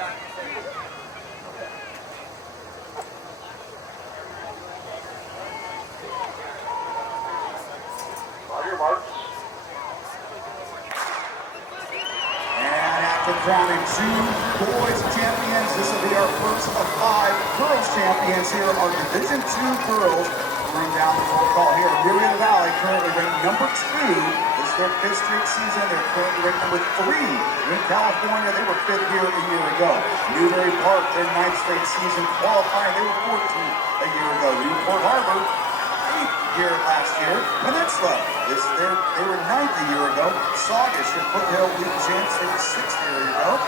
And after crowning 2 boys champions, this will be our first of 5 girls champions here. Our Division II girls running down the roll call here. Marietta Valley currently ranked number 2. This is their 5th straight season. They're currently ranked number 3 in California. They were 5th here a year ago. Newberry Park, their 9th straight season qualifying. They were 14th a year ago. Newport Harbor, 8th here last year. Peninsula, they were 9th a year ago. Saugus, your Foothill League champs, they were 6th here a year ago.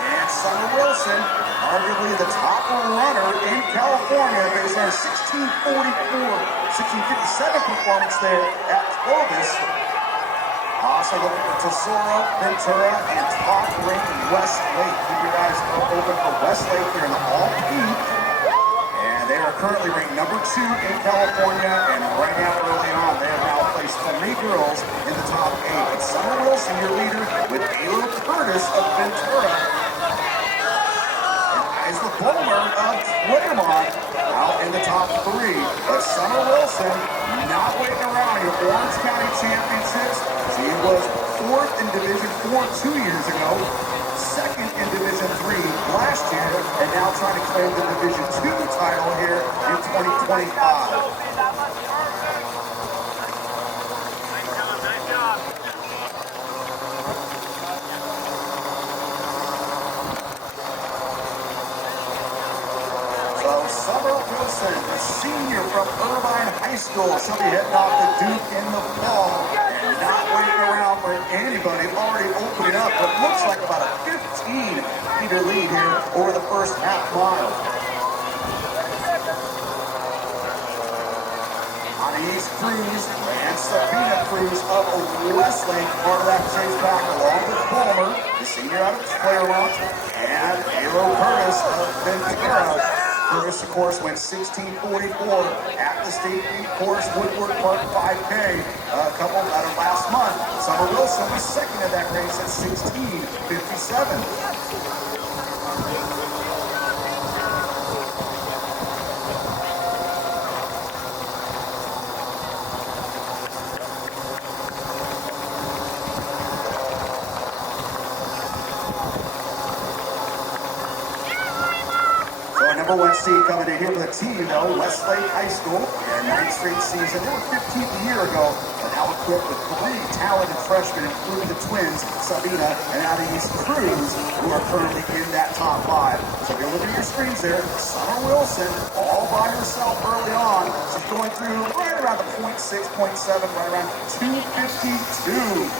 And Summer Wilson, arguably the top runner in California, based on a 1657 performance there at Clovis. Also looking for Tesoro, Ventura, and top-ranked Westlake. Keep your eyes open for Westlake here in the All-P. And they are currently ranked number 2 in California, and right now, early on, they have now placed 3 girls in the top 8. But Summer Wilson, your leader, with Ayla Curtis of Ventura. And Isla Bulmer of Claremont out in the top 3. But Summer Wilson not waiting around. Your Orange County Championships. She was 4th in Division 4 2 years ago. 2nd in Division 3 last year, and now trying to claim the Division 2 title here in 2025. So Summer Wilson, a senior from Irvine High School, she'll be heading off to Duke in the fall. Not waiting around for anybody, already opening up what looks like about a 15-meter lead here over the first half mile. Anais Cruz and Sabina Cruz of Westlake, part of that chase back along with Palmer, the senior out of Claremont, and Ayla Curtis of Ventura. Curtis, of course, went 16:44 at the state meet course, Woodward Park 5K, a couple out of last month. Summer Wilson was 2nd in that race at 16:57. Number 1 seed coming in here for the team, though, Westlake High School, their 9th straight season. They were 15th a year ago, but now equipped with 3 talented freshmen, including the twins, Sabina and Anais Cruz, who are currently in that top 5. So if you're looking at your screens there, Summer Wilson, all by herself early on. She's going through right around the 0.6, 0.7, right around 252.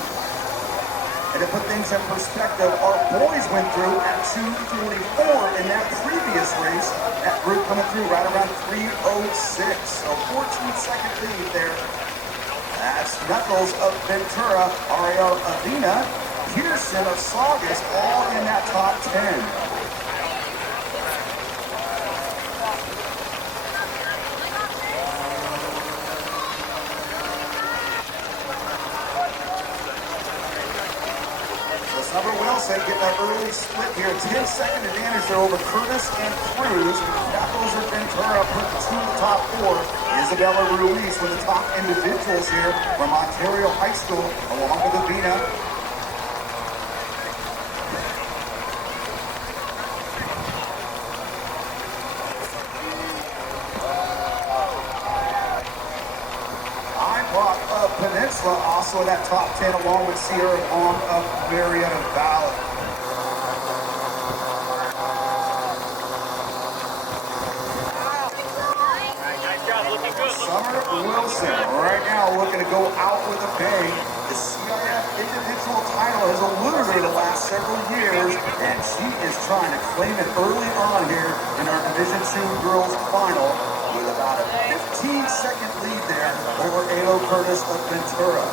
And to put things in perspective, our boys went through at 2:44 in that previous race. That group coming through right around 3:06. So 14-second lead there. That's Knuckles of Ventura, Ariel Avina, Peterson of Saugus, all in that top 10. Summer Wilson getting that early split here. 10-second advantage there over Curtis and Cruz. Knuckles of Ventura put 2 in the top 4. Isabella Ruiz with the top individuals here from Ontario High School, along with Avina. Peninsula also in that top 10, along with Sierra Long of Marietta Valley. Summer Wilson right now looking to go out with a bang. The CIF individual title has eluded her the last several years, and she is trying to claim it early on here in our Division II girls final, with about a 15-second lead there over Ayla Curtis of Ventura.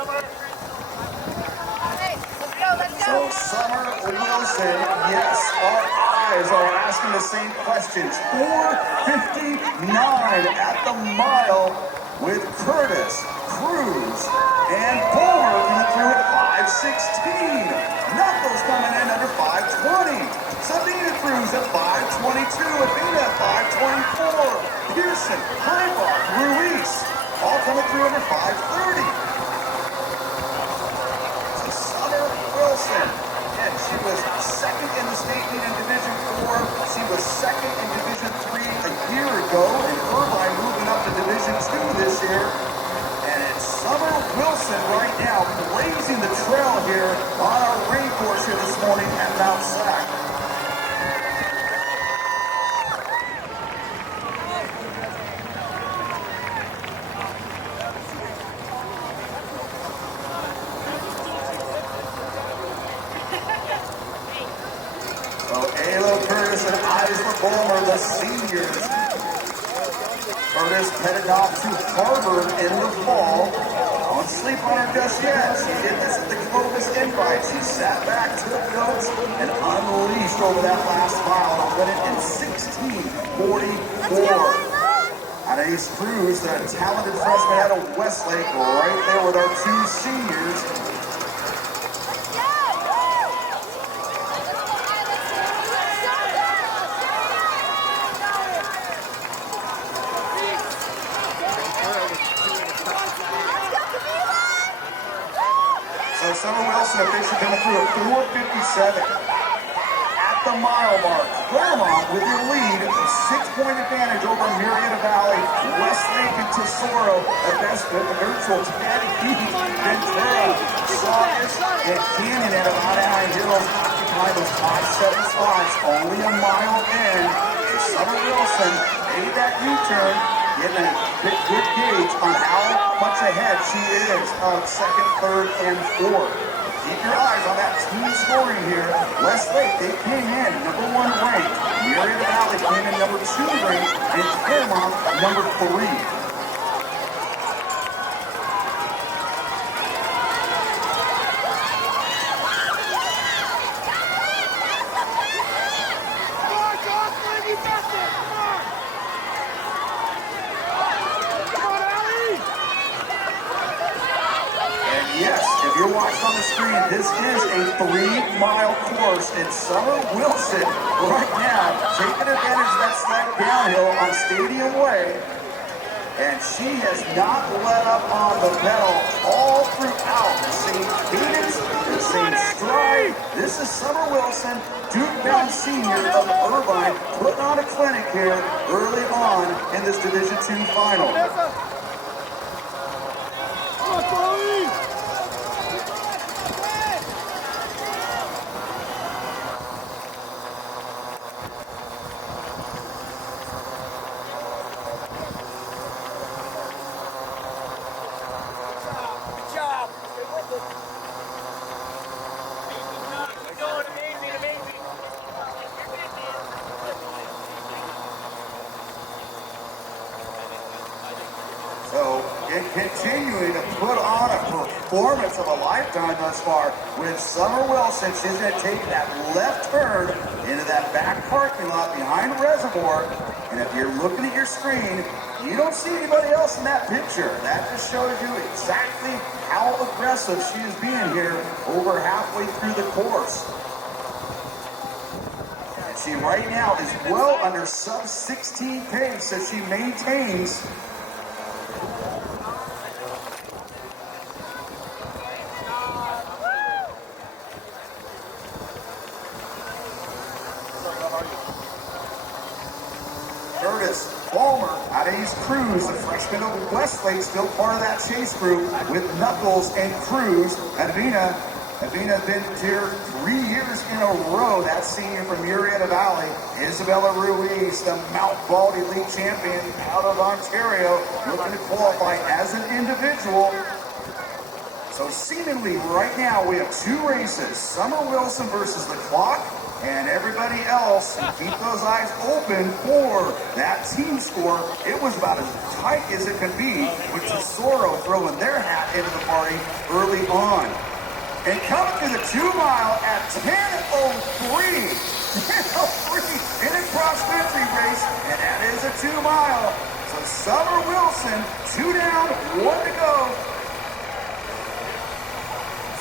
So Summer Wilson, yes, our eyes are asking the same questions. 4:59 at the mile with Curtis, Cruz, and Bulmer coming through at 5:16. Knuckles coming in under 5:20. Sabina Cruz at 5:22. Avina at 5:24. Pearson, Heimbach, Ruiz, all coming through under 5:30. Wilson. Again, she was second in the state meet in Division 4. She was second in Division 3 a year ago. And Irvine moving up to Division 2 this year. And it's Summer Wilson right now blazing the trail here on our rain course here this morning at Mount Sac. Curtis and Isla Bulmer, the seniors. Curtis headed off to Harvard in the fall. Don't sleep on her just yet. She did this at the Clovis Invite. She sat back, took notes, and unleashed over that last mile and won it in 16:44. Anaïs Cruz, the talented freshman out of Westlake, right there with our two seniors. Summer Wilson officially coming through at 4:57 at the mile mark. Claremont with your lead, 6-point advantage over Marietta Valley. Westlake and Tesoro, the best with the virtual Teddy, Ventura, Saugus, and Canyon at Nevada High Hills occupy those top 7 spots. Only a mile in. Summer Wilson made that U-turn, getting a good gauge on how much ahead she is of second, third, and fourth. Keep your eyes on that team scoring here. Westlake, they came in number 1 ranked. Marietta Valley came in number 2 ranked, and Claremont number 3. You're watching on the screen, this is a 3-mile course, and Summer Wilson right now taking advantage of that slight downhill on Stadium Way, and she has not let up on the pedal all throughout. The same cadence, the same stride. This is Summer Wilson, Duke-bound senior of Irvine, putting on a clinic here early on in this Division II final. So, continuing to put on a performance of a lifetime thus far with Summer Wilson. She's going to take that left turn into that back parking lot behind Reservoir. And if you're looking at your screen, you don't see anybody else in that picture. That just shows you exactly how aggressive she is being here over halfway through the course. And she right now is well under sub-16 pace as she maintains. Curtis, Bulmer, Anaïs Cruz, the freshman of Westlake, still part of that chase group with Knuckles and Cruz. Avina been here 3 years in a row. That senior from Marietta Valley. Isabella Ruiz, the Mount Baldy League champion out of Ontario, looking to qualify as an individual. So seemingly right now we have 2 races. Summer Wilson versus the clock, And everybody else, keep those eyes open for that team score. It was about as tight as it could be with Tesoro throwing their hat into the party early on. And coming to the 2 mile at 10:03. 10:03 in a cross-country race, and that is a 2 mile. So Summer Wilson, 2 down, 1 to go.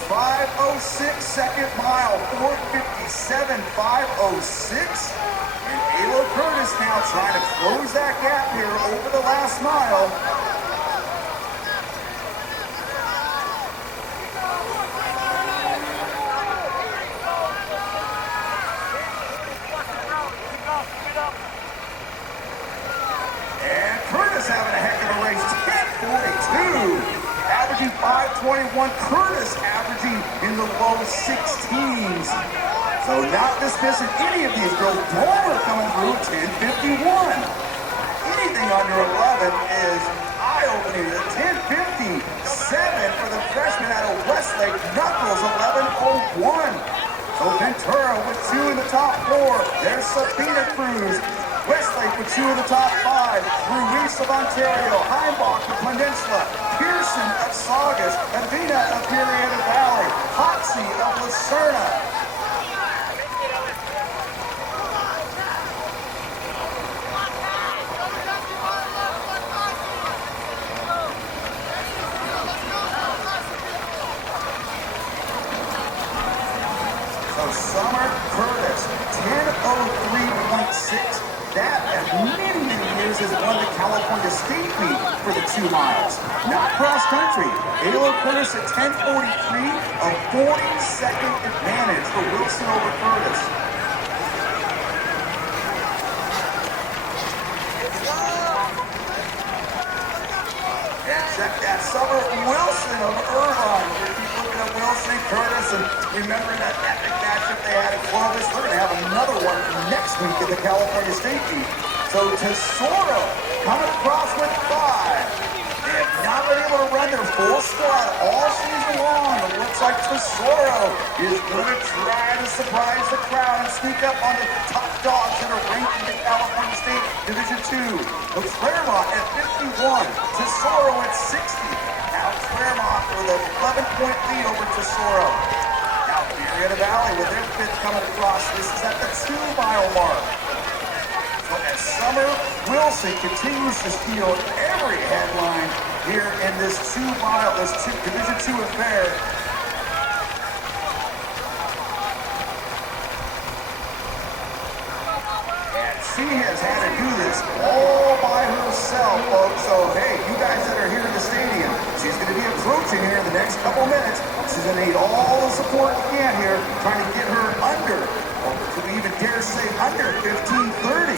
5:06 second mile, 4:57, 5:06. And Ayla Curtis now trying to close that gap here over the last mile. And Curtis having a heck of a race, 10:42. Averaging 5:21, Curtis averaging in the low 16s. So not dismissing any of these girls. Palmer coming through 10:51. Anything under 11 is eye-opening. 10:57 for the freshman out of Westlake. Knuckles 11:01. So Ventura with 2 in the top 4. There's Sabina Cruz. Westlake with 2 in the top 5. Ruiz of Ontario, Heimbach of Peninsula, Pearson of Saugus, Avina of Murrieta Valley, Hoxie of Lucerna. So Summer Curtis, 10:03.6. That, as many years, has won the California State meet for the 2 miles. Not cross country. Ayla Curtis at 10:43, a 40-second advantage for Wilson over Curtis. And check that, Summer Wilson of Irvine. We keep looking at Wilson, Curtis, and remembering that epic matchup they had in Columbus. They're going to have another one next week in the California State meet. So Tesoro coming across with 5. They have not been able to run their full squad all season long. It looks like Tesoro is going to try to surprise the crowd and sneak up on the top dogs that are ranked in the California State Division II. The Claremont at 51, Tesoro at 60. Now Claremont with an 11-point lead over Tesoro. Now Murrieta Valley with their 5th coming across. This is at the 2 mile mark. So as Summer Wilson continues to steal every headline here in this 2 mile, this Division II affair. And she has had to do this all by herself, folks. So hey, you guys that are here in the stadium, she's going to be approaching here in the next couple minutes. She's going to need all the support you can here, trying to get her under, or could we even dare say under 15:30.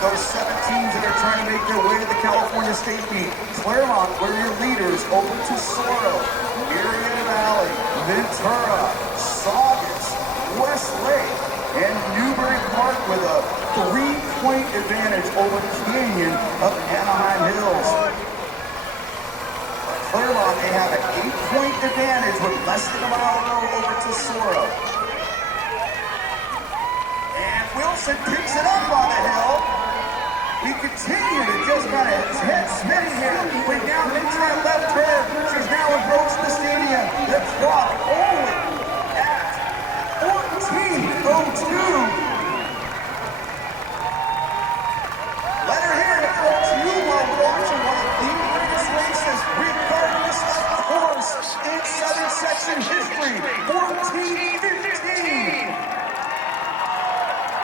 Those 7 teams that are trying to make their way to the California State meet. Claremont, where are your leaders? Over Tesoro, Murrieta Valley, Ventura, Saugus, Westlake, and Newbury Park with a 3-point advantage over Canyon of Anaheim Hills. Claremont, they have an 8-point advantage with less than a mile to go over Tesoro. And Wilson picks it up on the hill. We continue to just kind of head spinning here. We're down into that left turn. She's now approaching the stadium. The clock only at 14:02. Let her hear it, folks. You are watching one of the greatest races, regardless of course, in Southern Section history. 14:15.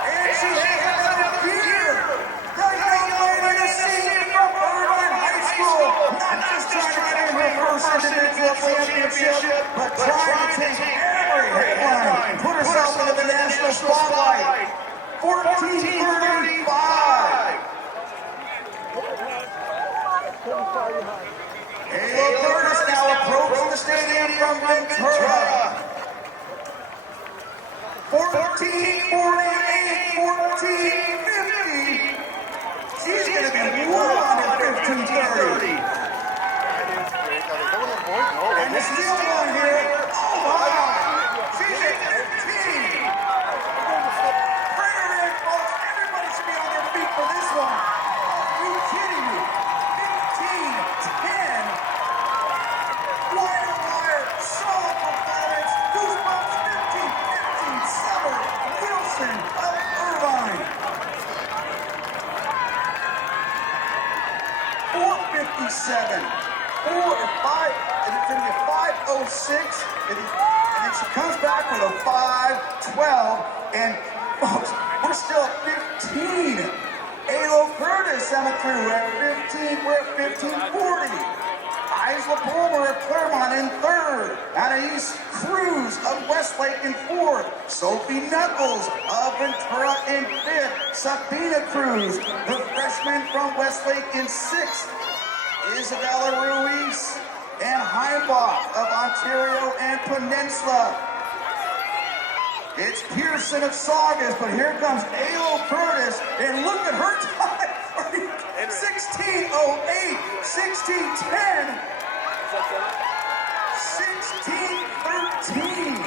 And she has it up here. Not just trying to claim her first individual championship, but trying to take every headline, put herself into the national spotlight. 14:35. Ayla Curtis now approaching the stadium from Ventura. 14:48, 14:50. And the steal one here. Oh, wow. She's at 15. Bring her in, folks. Everybody should be on their feet for this one. Are you kidding me? 15-10. Wire to wire. Solid performance. Goosebumps. 15-15. Summer Wilson of Irvine. 4:57. 4 or 5. And it's going to be a 5:06. And then she comes back with a 5:12. And folks, we're still at 15. Alo Curtis coming through. We're at 15. We're at 15:40. Isla Palmer of Claremont in third. Anais Cruz of Westlake in fourth. Sophie Knuckles of Ventura in fifth. Sabina Cruz, the freshman from Westlake, in sixth. Isabella Ruiz and Heimbach of Ontario and Peninsula. It's Pearson of Saugus, but here comes Alo Curtis, and look at her time. 16:08, 16:10, 16:13.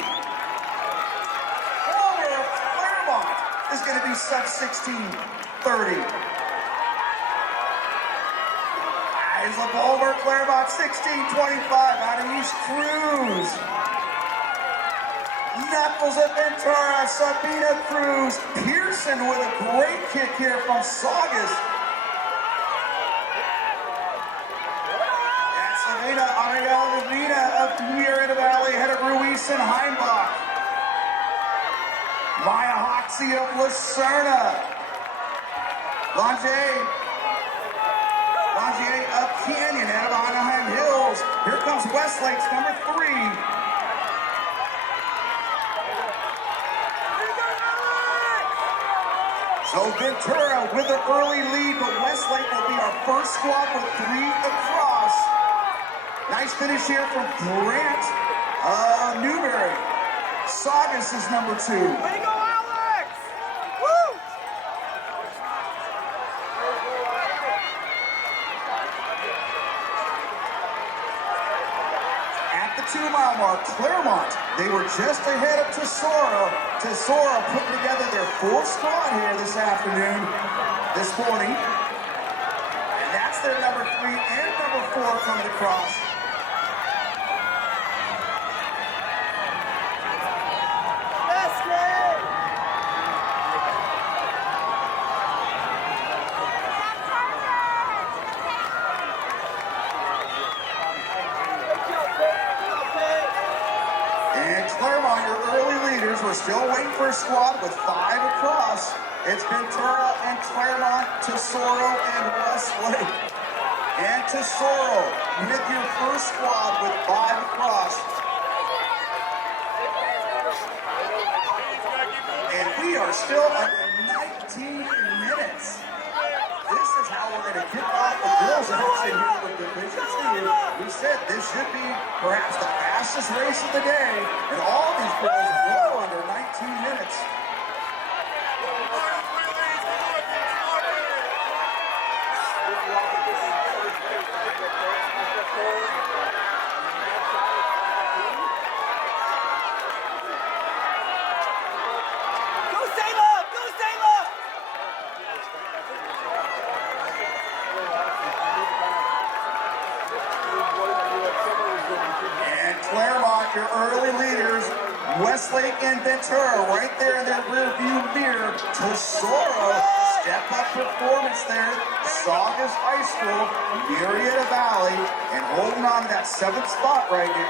Palmer of Claremont is going to be sub 16:30. Isla Palmer, Claremont, 16:25 out of East Cruz. Knuckles of Ventura, Sabina Cruz. Pearson with a great kick here from Saugus. And Savina Ariel of Murrieta Valley ahead of Ruiz and Heimbach. Maya Hoxie of Lucerna. Langier of Canyon out of Anaheim Hills. Here comes Westlake's number 3. So Ventura with an early lead, but Westlake will be our first squad with 3 across. Nice finish here from Grant Newberry. Saugus is number 2. Way to go, Alex! Woo! At the 2-mile mark, Claremont, they were just ahead of Tesoro. Tesoro putting together their 4th squad here this morning. And that's their number 3 and number 4 coming across. We're still waiting for a squad with 5 across. It's Ventura and Claremont, Tesoro and Westlake. And Tesoro with your first squad with 5 across. And we are still under 19 minutes. This is how we're going to kick off the girls' action here with Division 2. We said this should be perhaps the fastest race of the day, and all these girls well under 19 minutes. Claremont, your early leaders, Westlake and Ventura right there in their rear view mirror. Tesoro, step up performance there. Saugus High School, Murrieta Valley, and holding on to that 7th spot right here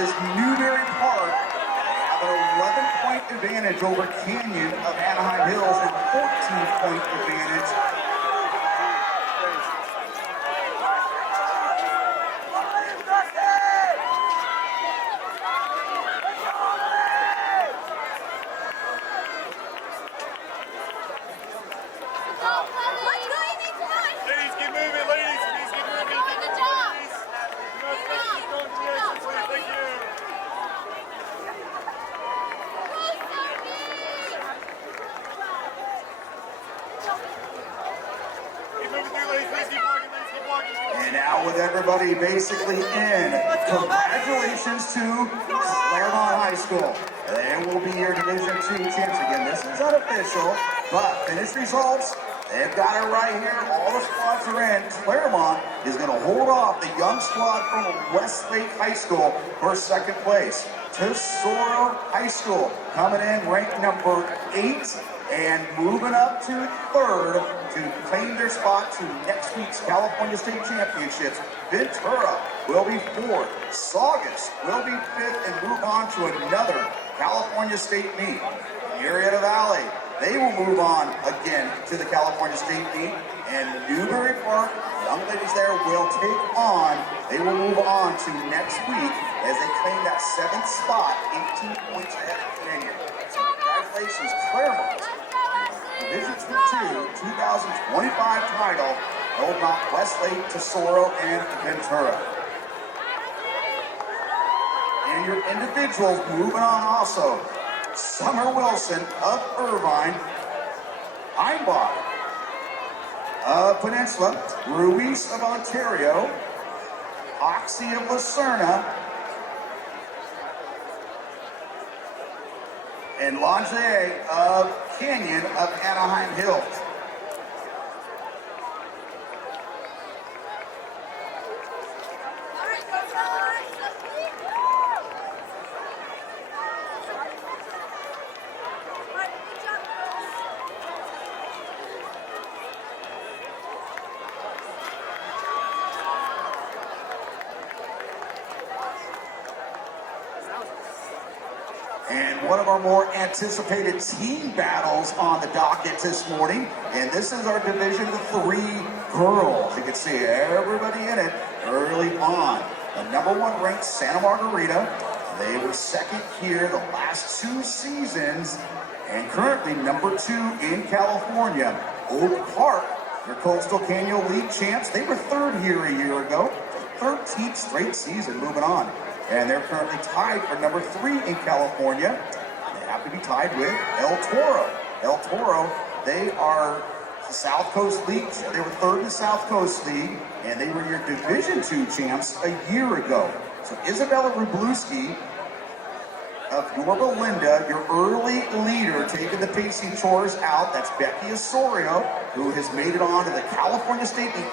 is Newberry Park. They have an 11-point advantage over Canyon of Anaheim Hills and a 14-point advantage. everybody basically in. Congratulations to Claremont High School. They will be your Division II champs again. This is unofficial, but finished results, they've got it right here. All the squads are in. Claremont is going to hold off the young squad from Westlake High School for second place. Tesoro High School coming in ranked number 8 and moving up to third to claim their spot to next week's California State Championships. Ventura will be fourth. Saugus will be fifth and move on to another California State meet. Murrieta Valley, they will move on again to the California State meet. And Newbury Park, young ladies there will take on, they will move on to next week as they claim that 7th spot, 18 points ahead of Canyon. Congratulations, Claremont. Division II 2025 title held by Westlake, Tesoro, and Ventura. And your individuals moving on also. Summer Wilson of Irvine, Einbach of Peninsula, Ruiz of Ontario, Oxy of Lucerna, and Lange of Canyon of Anaheim Hills. And one of our more anticipated team battles on the docket this morning. And this is our Division III girls. You can see everybody in it early on. The number 1 ranked Santa Margarita. They were second here the last 2 seasons. And currently number 2 in California. Oak Park, their Coastal Canyon League champs. They were third here a year ago. 13th straight season moving on. And they're currently tied for number 3 in California. They have to be tied with El Toro. El Toro, they are the South Coast League. They were third in the South Coast League, and they were your Division II champs a year ago. So Isabella Rubluski of Yorba Linda, your early leader, taking the pacing chores out. That's Becky Osorio, who has made it on to the California State in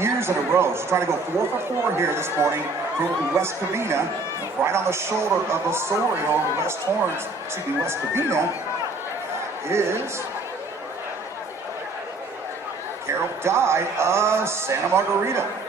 3 years in a row. She's trying to go 4 for 4 here this morning from West Covina. Right on the shoulder of Osorio over West Covina is Carol Dye of Santa Margarita.